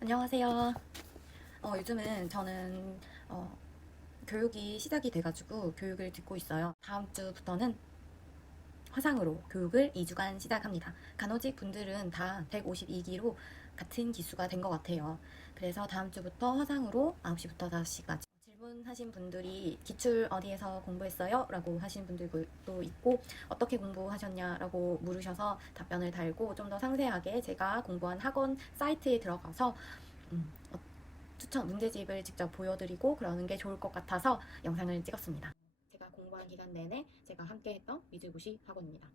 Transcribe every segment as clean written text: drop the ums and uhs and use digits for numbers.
안녕하세요. 요즘은 저는 교육이 시작이 돼가지고 교육을 듣고 있어요. 다음 주부터는 화상으로 교육을 2주간 시작합니다. 간호직 분들은 다 152기로 같은 기수가 된 것 같아요. 그래서 다음 주부터 화상으로 9시부터 5시까지. 질문하신 분들이 기출 어디에서 공부했어요? 라고 하신 분들도 있고, 어떻게 공부하셨냐라고 물으셔서 답변을 달고 좀 더 상세하게 제가 공부한 학원 사이트에 들어가서 추천 문제집을 직접 보여드리고 그러는 게 좋을 것 같아서 영상을 찍었습니다. 제가 공부한 기간 내내 제가 함께 했던 미즈구시 학원입니다.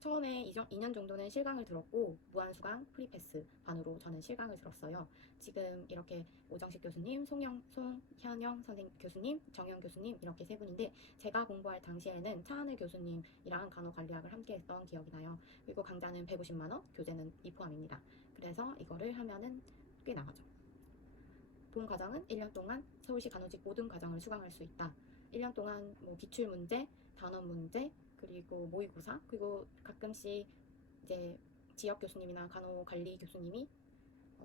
처음에 2년 정도는 실강을 들었고 무한수강, 프리패스 반으로 저는 실강을 들었어요. 지금 이렇게 오정식 교수님, 송현영 교수님, 정현 교수님 이렇게 세 분인데 제가 공부할 당시에는 차하늘 교수님이랑 간호관리학을 함께 했던 기억이 나요. 그리고 강좌는 150만 원, 교재는 미포함입니다. 그래서 이거를 하면은 꽤 나가죠. 본 과정은 1년 동안 서울시 간호직 모든 과정을 수강할 수 있다. 1년 동안 뭐 기출 문제, 단원 문제, 그리고 모의고사, 그리고 가끔씩 이제 지역 교수님이나 간호관리 교수님이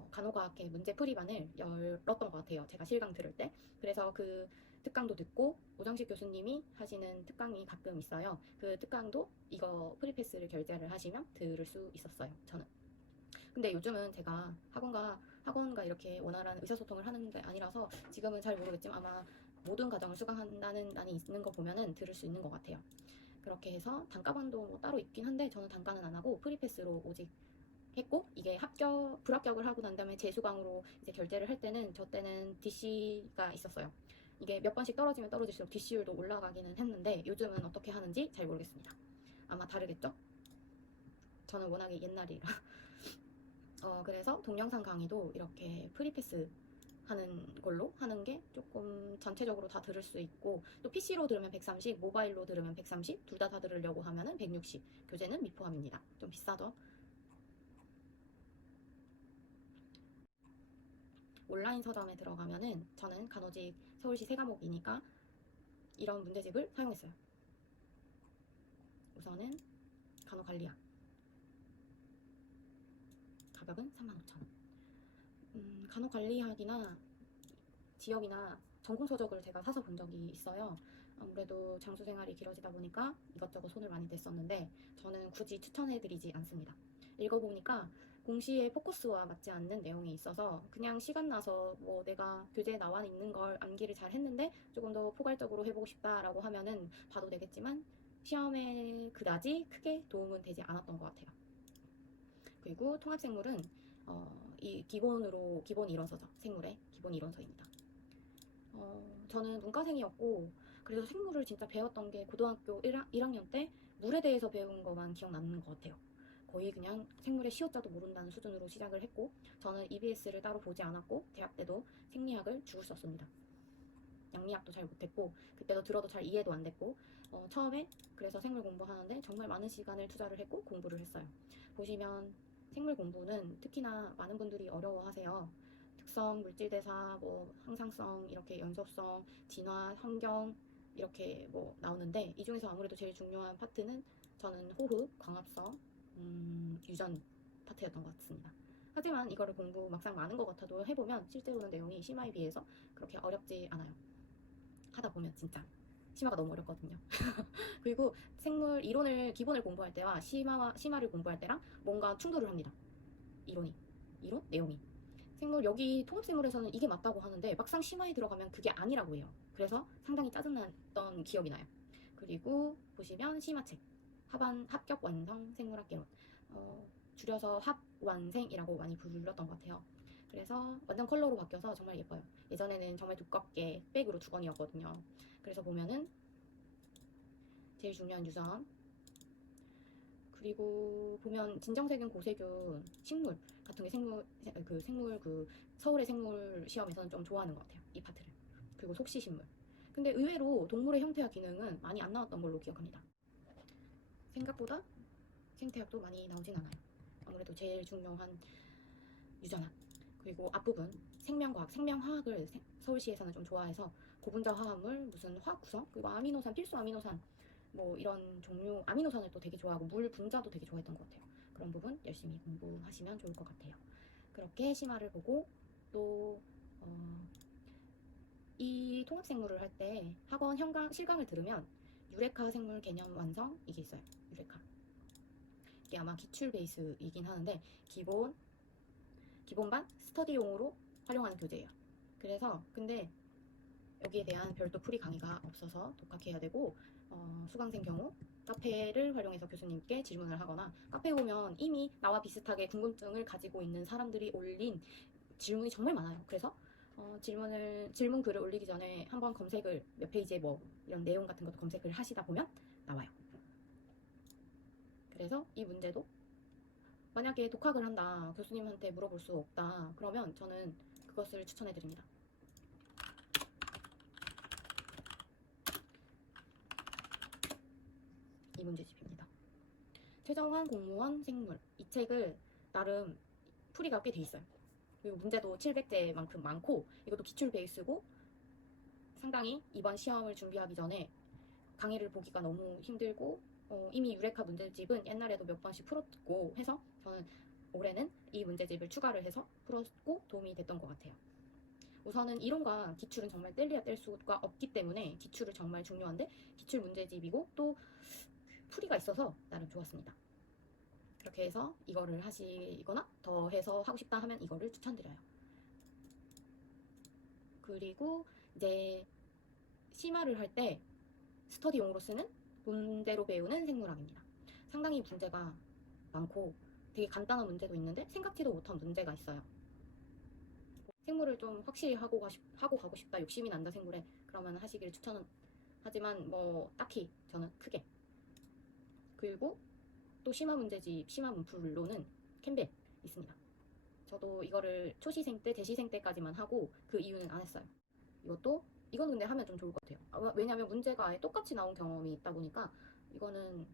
간호과학회 문제풀이반을 열었던 것 같아요. 제가 실강 들을 때. 그래서 그 특강도 듣고 오정식 교수님이 하시는 특강이 가끔 있어요. 그 특강도 이거 프리패스를 결제를 하시면 들을 수 있었어요. 저는. 근데 요즘은 제가 학원과 이렇게 원활한 의사소통을 하는 게 아니라서 지금은 잘 모르겠지만 아마 모든 과정을 수강한다는 난이 있는 거 보면은 들을 수 있는 것 같아요. 그렇게 해서 단가반도 뭐 따로 있긴 한데 저는 단가는 안 하고 프리패스로 오직 했고, 이게 불합격을 하고 난 다음에 재수강으로 이제 결제를 할 때는 저 때는 DC가 있었어요. 이게 몇 번씩 떨어지면 떨어질수록 DC율도 올라가기는 했는데 요즘은 어떻게 하는지 잘 모르겠습니다. 아마 다르겠죠? 저는 워낙에 옛날이라. 그래서 동영상 강의도 이렇게 프리패스 하는 걸로 하는 게 조금 전체적으로 다 들을 수 있고, 또 PC로 들으면 130, 모바일로 들으면 130, 둘 다 들으려고 하면은 160. 교재는 미포함입니다. 좀 비싸죠? 온라인 서점에 들어가면은 저는 간호직 서울시 세 과목이니까 이런 문제집을 사용했어요. 우선은 간호관리학. 가격은 35,000원. 간호관리학이나 지역이나 전공서적을 제가 사서 본 적이 있어요. 아무래도 장수 생활이 길어지다 보니까 이것저것 손을 많이 댔었는데 저는 굳이 추천해드리지 않습니다. 읽어보니까 공시의 포커스와 맞지 않는 내용이 있어서 그냥 시간 나서 뭐 내가 교재에 나와 있는 걸 암기를 잘 했는데 조금 더 포괄적으로 해보고 싶다라고 하면은 봐도 되겠지만 시험에 그다지 크게 도움은 되지 않았던 것 같아요. 그리고 통합생물은 이 기본 이론서죠. 생물의 기본 이론서입니다. 저는 문과생이었고 그래서 생물을 진짜 배웠던 게 고등학교 1학년 때 물에 대해서 배운 것만 기억나는 것 같아요. 거의 그냥 생물의 시옷자도 모른다는 수준으로 시작을 했고 저는 EBS를 따로 보지 않았고 대학 때도 생리학을 죽을 썼습니다. 양리학도 잘 못했고 그때도 들어도 잘 이해도 안 됐고 처음에 그래서 생물 공부하는데 정말 많은 시간을 투자를 했고 공부를 했어요. 보시면 생물 공부는 특히나 많은 분들이 어려워하세요. 특성, 물질대사, 뭐 항상성, 이렇게 연속성, 진화, 환경 이렇게 뭐 나오는데 이 중에서 아무래도 제일 중요한 파트는 저는 호흡, 광합성, 유전 파트였던 것 같습니다. 하지만 이거를 공부 막상 많은 것 같아도 해보면 실제로는 내용이 심화에 비해서 그렇게 어렵지 않아요. 하다 보면 진짜 심화가 너무 어렵거든요. 그리고 생물 이론을 기본을 공부할 때와 심화를 공부할 때랑 뭔가 충돌을 합니다. 이론 내용이 여기 통합생물에서는 이게 맞다고 하는데 막상 심화에 들어가면 그게 아니라고 해요. 그래서 상당히 짜증났던 기억이 나요. 그리고 보시면 심화책 합격 완성 생물학개론, 줄여서 합완생이라고 많이 불렀던 것 같아요. 그래서 완전 컬러로 바뀌어서 정말 예뻐요. 예전에는 정말 두껍게 백으로 2권이었거든요. 그래서 보면은 제일 중요한 유전, 그리고 보면 진정세균, 고세균, 식물 같은 게 서울의 생물 시험에서는 좀 좋아하는 것 같아요. 이 파트를. 그리고 속시식물. 근데 의외로 동물의 형태와 기능은 많이 안 나왔던 걸로 기억합니다. 생각보다 생태학도 많이 나오진 않아요. 아무래도 제일 중요한 유전학, 그리고 앞부분 생명과학, 생명화학을 서울시에서는 좀 좋아해서 고분자 화합물, 무슨 화학 구성, 그리고 아미노산, 필수 아미노산 뭐 이런 종류 아미노산을 또 되게 좋아하고 물 분자도 되게 좋아했던 것 같아요. 그런 부분 열심히 공부하시면 좋을 것 같아요. 그렇게 심화를 보고 또 이 통합생물을 할 때 학원 실강을 들으면 유레카 생물 개념 완성 이게 있어요. 유레카. 이게 아마 기출 베이스이긴 하는데 기본반 스터디용으로 활용하는 교재예요. 그래서 근데 여기에 대한 별도 풀이 강의가 없어서 독학해야 되고 수강생 경우 카페를 활용해서 교수님께 질문을 하거나 카페에 오면 이미 나와 비슷하게 궁금증을 가지고 있는 사람들이 올린 질문이 정말 많아요. 그래서 질문 글을 올리기 전에 한번 검색을 몇 페이지에 뭐 이런 내용 같은 것도 검색을 하시다 보면 나와요. 그래서 이 문제도 만약에 독학을 한다, 교수님한테 물어볼 수 없다, 그러면 저는 그것을 추천해 드립니다. 이 문제집입니다. 최정환 공무원 생물 이 책을 나름 풀이가 꽤 돼 있어요. 그리고 문제도 700개만큼 많고 이것도 기출 베이스고 상당히 이번 시험을 준비하기 전에 강의를 보기가 너무 힘들고 이미 유레카 문제집은 옛날에도 몇 번씩 풀었고 해서 저는 올해는 이 문제집을 추가를 해서 풀었고 도움이 됐던 것 같아요. 우선은 이론과 기출은 정말 뗄래야 뗄 수가 없기 때문에 기출은 정말 중요한데 기출 문제집이고 또 풀이가 있어서 나름 좋았습니다. 그렇게 해서 이거를 하시거나 더 해서 하고 싶다 하면 이거를 추천드려요. 그리고 이제 심화를 할 때 스터디용으로 쓰는 문제로 배우는 생물학입니다. 상당히 문제가 많고 되게 간단한 문제도 있는데 생각지도 못한 문제가 있어요. 생물을 좀 확실히 하고 가고 싶다, 욕심이 난다 생물에 그러면 하시기를 추천은 하지만 뭐 딱히 저는 크게. 그리고 또 심화 문제집, 심화 문풀로는 캠벨 있습니다. 저도 이거를 초시생 때, 대시생 때까지만 하고 그 이유는 안 했어요. 이건 근데 하면 좀 좋을 것 같아요. 왜냐하면 문제가 아예 똑같이 나온 경험이 있다 보니까 이거는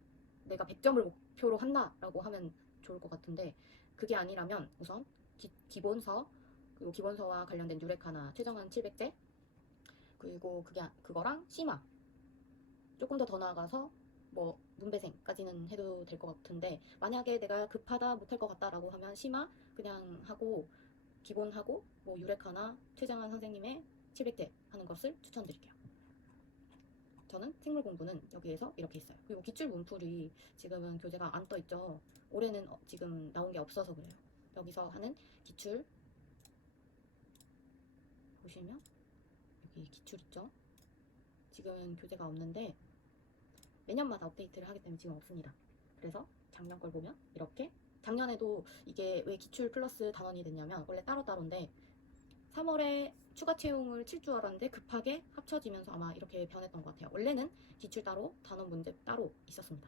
내가 100점을 목표로 한다라고 하면 좋을 것 같은데 그게 아니라면 우선 기본서 그리고 기본서와 관련된 유레카나 최정한 700제 그리고 그거랑 심화 조금 더 나아가서 뭐 문배생까지는 해도 될 것 같은데 만약에 내가 급하다 못할 것 같다라고 하면 심화 그냥 하고 기본하고 뭐 유레카나 최정한 선생님의 700제 하는 것을 추천드릴게요. 저는 생물 공부는 여기에서 이렇게 했어요. 그리고 기출 문풀이 지금은 교재가 안 떠 있죠. 올해는 지금 나온 게 없어서 그래요. 여기서 하는 기출 보시면 여기 기출 있죠. 지금 교재가 없는데 매년마다 업데이트를 하기 때문에 지금 없습니다. 그래서 작년 걸 보면 이렇게 작년에도 이게 왜 기출 플러스 단원이 됐냐면 원래 따로따로인데 3월에 추가 채용을 칠 줄 알았는데 급하게 합쳐지면서 아마 이렇게 변했던 것 같아요. 원래는 기출 따로 단원 문제 따로 있었습니다.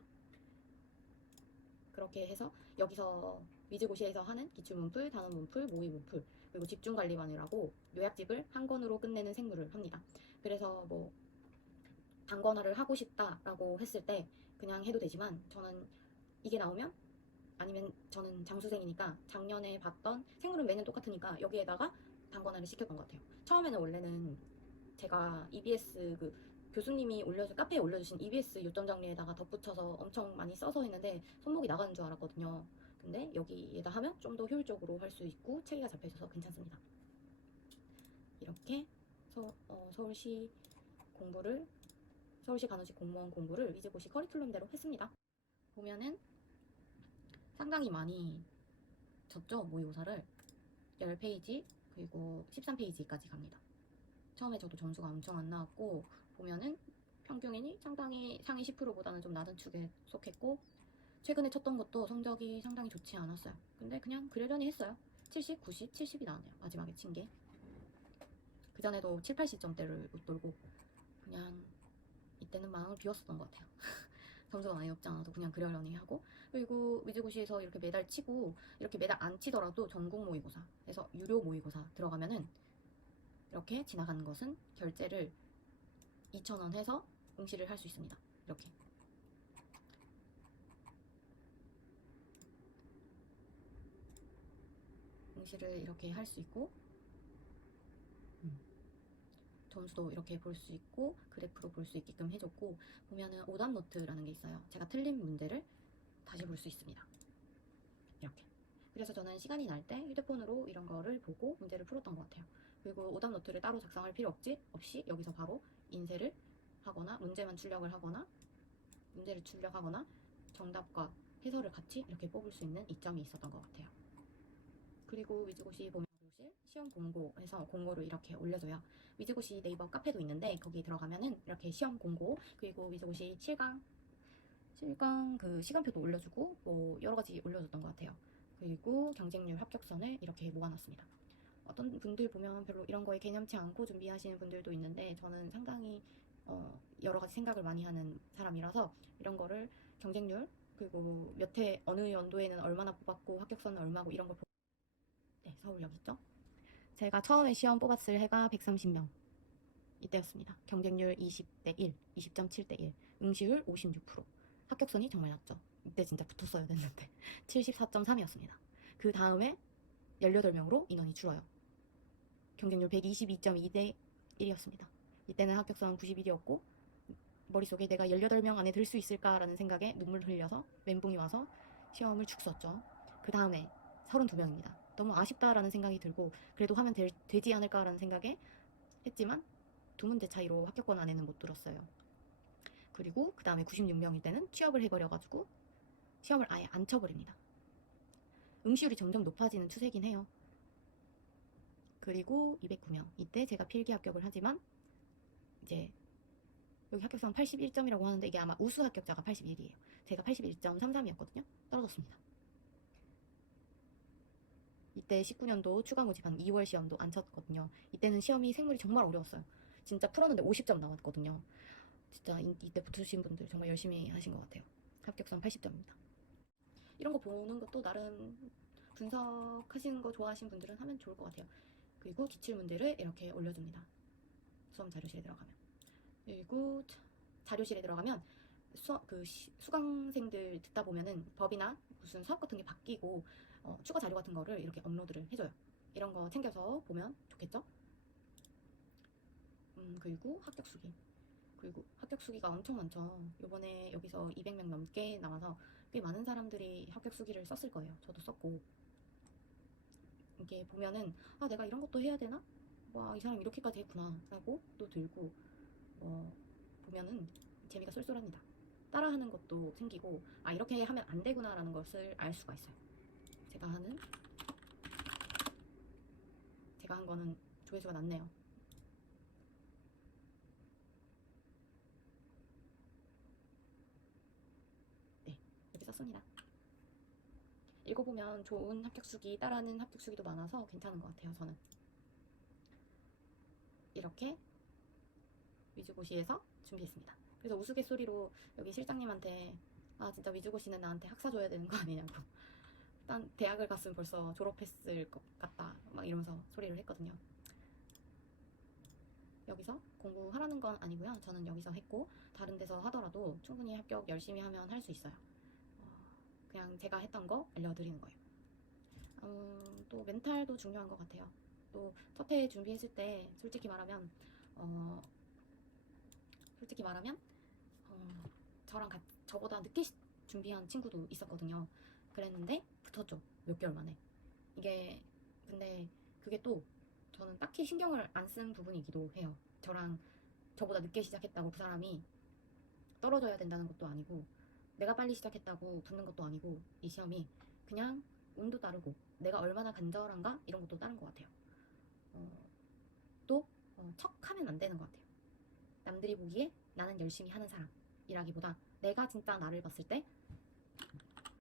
그렇게 해서 여기서 위즈고시에서 하는 기출 문풀, 단원 문풀, 모의 문풀 그리고 집중관리반이라고 요약집을 한 권으로 끝내는 생물을 합니다. 그래서 뭐 단권화를 하고 싶다라고 했을 때 그냥 해도 되지만 저는 이게 나오면 아니면 저는 장수생이니까 작년에 봤던 생물은 매년 똑같으니까 여기에다가 단권화를 시켰던 것 같아요. 처음에는 원래는 제가 EBS 교수님이 카페에 올려주신 EBS 요점 정리에다가 덧붙여서 엄청 많이 써서 했는데 손목이 나가는 줄 알았거든요. 근데 여기에다 하면 좀 더 효율적으로 할 수 있고 체계가 잡혀있어서 괜찮습니다. 이렇게 서울시 간호직 공무원 공부를 위즈고시 커리큘럼대로 했습니다. 보면은 상당히 많이 졌죠. 모의고사를 10페이지 그리고 13페이지까지 갑니다. 처음에 저도 점수가 엄청 안 나왔고 보면은 평균이 상당히 상위 10%보다는 좀 낮은 축에 속했고 최근에 쳤던 것도 성적이 상당히 좋지 않았어요. 근데 그냥 그러려니 했어요. 70, 90, 70이 나왔네요. 마지막에 친 게. 그전에도 7, 80점대를 웃돌고 그냥 이때는 마음을 비웠었던 것 같아요. 점수가 많이 높지 않아도 그냥 그러려니 하고 그리고 위즈고시에서 이렇게 매달 치고 이렇게 매달 안 치더라도 전국 모의고사 해서 유료 모의고사 들어가면은 이렇게 지나가는 것은 결제를 2,000원 해서 응시를 할 수 있습니다. 이렇게 응시를 이렇게 할 수 있고 점수도 이렇게 볼 수 있고 그래프로 볼 수 있게끔 해줬고 보면은 오답 노트라는 게 있어요. 제가 틀린 문제를 다시 볼 수 있습니다. 이렇게. 그래서 저는 시간이 날 때 휴대폰으로 이런 보고 문제를 풀었던 것 같아요. 그리고 오답 노트를 따로 작성할 필요 없이 여기서 바로 인쇄를 하거나 문제만 출력을 하거나 문제를 출력하거나 정답과 해설을 같이 이렇게 뽑을 수 있는 이점이 있었던 것 같아요. 그리고 위즈고시 보면 교실 시험 공고해서 공고를 이렇게 올려줘요. 위즈고시 네이버 카페도 있는데 거기 들어가면은 이렇게 시험 공고 그리고 위즈고시 실강 그 시간표도 올려주고 뭐 여러 가지 올려줬던 것 같아요. 그리고 경쟁률 합격선을 이렇게 모아놨습니다. 어떤 분들 보면 별로 이런 거에 개념치 않고 준비하시는 분들도 있는데 저는 상당히 여러 가지 생각을 많이 하는 사람이라서 이런 거를 경쟁률 그리고 몇 회 어느 연도에는 얼마나 뽑았고 합격선은 얼마고 이런 걸 네, 서울역 있죠? 제가 처음에 시험 뽑았을 해가 130명 이때였습니다. 경쟁률 20대 1, 20.7대 1, 응시율 56%. 합격선이 정말 낮죠. 이때 진짜 붙었어야 됐는데 74.3이었습니다. 그 다음에 18명으로 인원이 줄어요. 경쟁률 122.2대 1이었습니다. 이때는 합격선 91이었고 머릿속에 내가 18명 안에 들 수 있을까라는 생각에 눈물 흘려서 멘붕이 와서 시험을 죽 썼죠. 그 다음에 32명입니다. 너무 아쉽다라는 생각이 들고 그래도 하면 되지 않을까라는 생각에 했지만 두 문제 차이로 합격권 안에는 못 들었어요. 그리고 그 다음에 96명일 때는 취업을 해버려가지고 시험을 아예 안 쳐버립니다. 응시율이 점점 높아지는 추세긴 해요. 그리고 209명 이때 제가 필기 합격을 하지만 이제 여기 합격선 81점이라고 하는데 이게 아마 우수 합격자가 81이에요. 제가 81.33이었거든요. 떨어졌습니다. 이때 19년도 추가 모집한 2월 시험도 안 쳤거든요. 이때는 시험이 생물이 정말 어려웠어요. 진짜 풀었는데 50점 나왔거든요. 진짜 이때 붙으신 분들 정말 열심히 하신 것 같아요. 합격선 80점입니다. 이런 거 보는 것도 나름 분석하시는 거 좋아하시는 분들은 하면 좋을 것 같아요. 그리고 기출문제를 이렇게 올려줍니다. 수험 자료실에 들어가면. 그리고 자료실에 들어가면 수강생들 듣다 보면은 법이나 무슨 수업 같은 게 바뀌고 추가 자료 같은 거를 이렇게 업로드를 해줘요. 이런 거 챙겨서 보면 좋겠죠? 그리고 합격 수기. 그리고 합격 수기가 엄청 많죠. 요번에 여기서 200명 넘게 나와서 꽤 많은 사람들이 합격 수기를 썼을 거예요. 저도 썼고. 이게 보면은 아 내가 이런 것도 해야 되나? 와 이 사람 이렇게까지 했구나 라고 또 들고 보면은 재미가 쏠쏠합니다. 따라하는 것도 생기고 아 이렇게 하면 안 되구나 라는 것을 알 수가 있어요. 제가 한 거는 조회수가 낮네요. 네 이렇게 썼습니다. 읽어보면 좋은 합격수기 따라하는 합격수기도 많아서 괜찮은 것 같아요. 저는 이렇게 위주고시에서 준비했습니다. 그래서 우스갯소리로 여기 실장님한테 아 진짜 위주고시는 나한테 학사 줘야 되는 거 아니냐고 일단 대학을 갔으면 벌써 졸업했을 것 같다 막 이러면서 소리를 했거든요. 여기서 공부하라는 건 아니고요. 저는 여기서 했고 다른 데서 하더라도 충분히 합격 열심히 하면 할 수 있어요. 그냥 제가 했던 거 알려드리는 거예요. 또 멘탈도 중요한 것 같아요. 또 첫 해 준비했을 때 솔직히 말하면 저보다 늦게 준비한 친구도 있었거든요. 그랬는데 붙었죠. 몇 개월 만에. 이게 근데 그게 또 저는 딱히 신경을 안 쓴 부분이기도 해요. 저보다 늦게 시작했다고 그 사람이 떨어져야 된다는 것도 아니고 내가 빨리 시작했다고 붙는 것도 아니고 이 시험이 그냥 운도 따르고 내가 얼마나 간절한가 이런 것도 따른 것 같아요. 또 척하면 안 되는 것 같아요. 남들이 보기에 나는 열심히 하는 사람이라기보다 내가 진짜 나를 봤을 때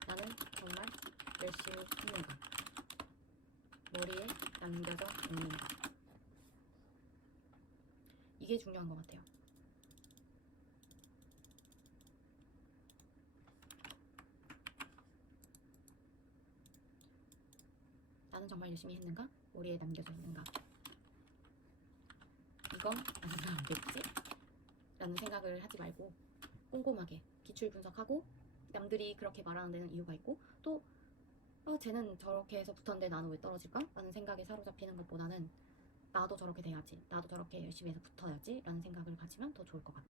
나는 정말 열심히 했는가 머리에 남겨져 있는가 이게 중요한 것 같아요. 나는 정말 열심히 했는가 머리에 남겨져 있는가 이건 아니면 안 되겠지? 라는 생각을 하지 말고 꼼꼼하게 기출 분석하고 남들이 그렇게 말하는 데는 이유가 있고 또 쟤는 저렇게 해서 붙었는데 나는 왜 떨어질까? 라는 생각에 사로잡히는 것보다는 나도 저렇게 돼야지 나도 저렇게 열심히 해서 붙어야지 라는 생각을 가지면 더 좋을 것 같아요.